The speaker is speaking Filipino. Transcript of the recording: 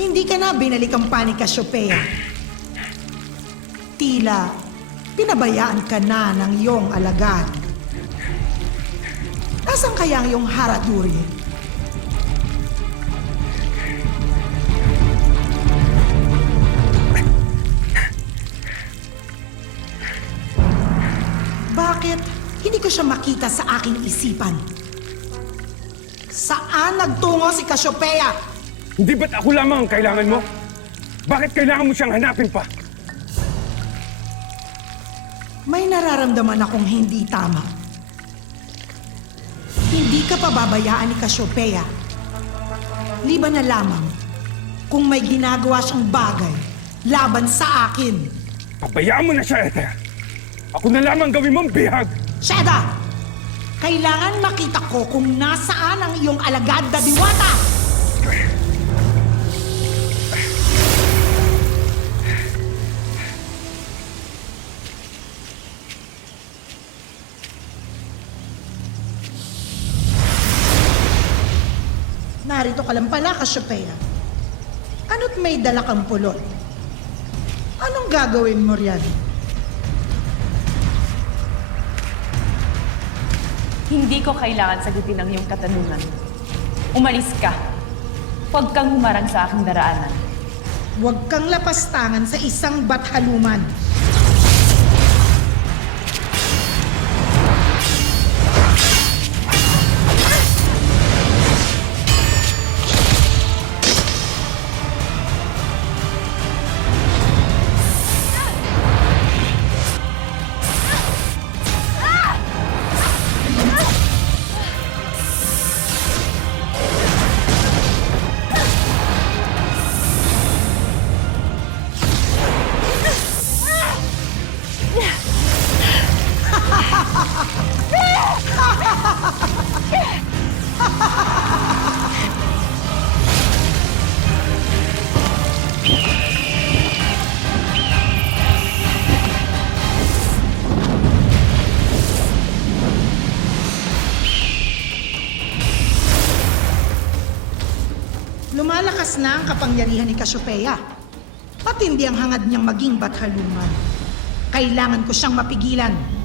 Hindi ka na binalikan pa ni Cassiopeia. Tila, pinabayaan ka na ng iyong alagad. Nasaan kaya ang iyong haraduri? Bakit hindi ko siya makita sa aking isipan? Saan nagtungo si Cassiopeia? Hindi ba't ako lamang ang kailangan mo? Bakit kailangan mo siyang hanapin pa? May nararamdaman akong hindi tama. Hindi ka pababayaan ni Cassiopeia. Liban na lamang kung may ginagawa siyang bagay laban sa akin. Pabayaan mo na siya, Ether. Ako na lamang gawin mong bihag. Sheda! Kailangan makita ko kung nasaan ang iyong alagad na diwata! Narito ka lang pala, Cassiopeia. Ano't may dala kang pulot? Anong gagawin mo riyan? Hindi ko kailangan sagutin ang iyong katanungan. Umalis ka. Huwag kang humarang sa aking daraanan. Huwag kang lapastangan sa isang bathaluman. Lumalakas na ang kapangyarihan ni Cassiopeia. At hindi ang hangad niyang maging bathaluman. Kailangan ko siyang mapigilan.